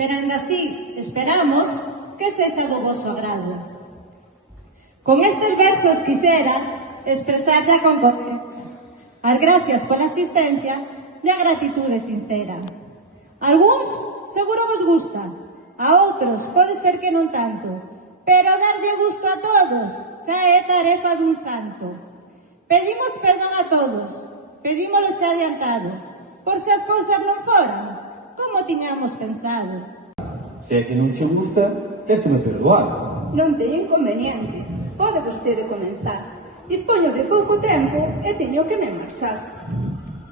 pero ainda así esperamos que sexa do voso agrado. Con estes versos quixera expresarlle a concorrencia as gracias pola asistencia e a gratitude sincera. Algúns seguro vos gusta, a outros pode ser que non tanto, pero darlle gusto a todos xa é tarefa dun santo. Pedimos perdón a todos, pedímolo xa adiantado, por se as cousas non foran como tiñamos pensado. Se é que non che gusta, tens que me perdoar. Non teño inconveniente. Pode vostede comenzar. Dispoño de pouco tempo e teño que me marchar.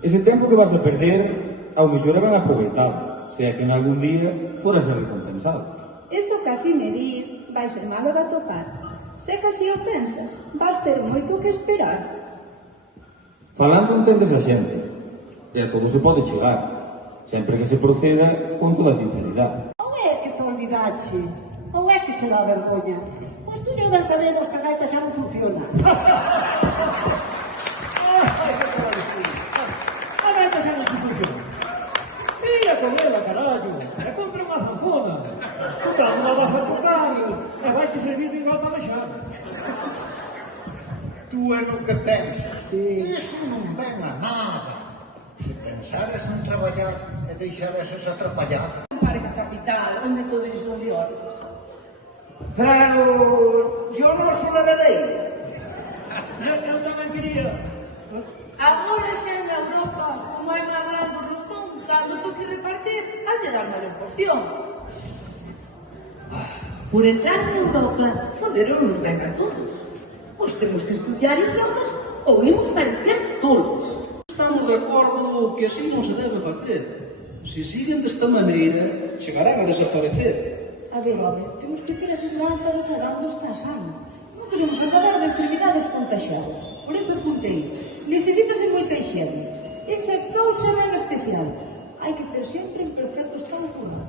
Ese tempo que vas a perder, ao mellor é ben aproveitado, se é que en algún día foras a recompensado. Eso casi me dis, vai ser malo de atopar. Se casi o pensas, vas ter moito que esperar. Falando entendes a xente, e a todo se pode chegar, sempre que se proceda con toda a sinceridade. Non é que te olvidache, non é que che dá vergoña. Pois tú ya ben sabemos que a gaita xa non funciona. A gaita xa non funciona. Mira con ela, carallo, e compra unha zanfona. Suca unha vas a tocar e vai te servir igual para baixar. Tú é no que pensas. Sí. Iso non ven a nada. Se pensares en traballar e deixares esa atrapallada. Un parque capital, onde todos son de orcos. Pero yo non sou heredeiro. Eu tamén quería. Agora xa en Europa, como hai máis grande o rostón, cando toque repartir, han de dar máis porción. Por entrar en Europa, foderonnos ben a todos. Pois temos que estudiar idiomas ou imos parecer tolos. Estamos de acordo que así non se debe facer. Se siguen desta maneira, chegarán a desaparecer. A ver, home, temos que ter a seguranza de que o gando está sano. Non queremos acabar de enfermidades contagiadas. Por iso apuntei. Necesítase moita higiene. Esa cousa ben especial. Hai que ter sempre en perfecto estado puro.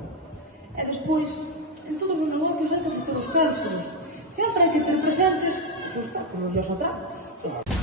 E despois, en todos os negocios hai que facer os cálculos. Sempre hai que ter presentes os obstáculos e os atracos.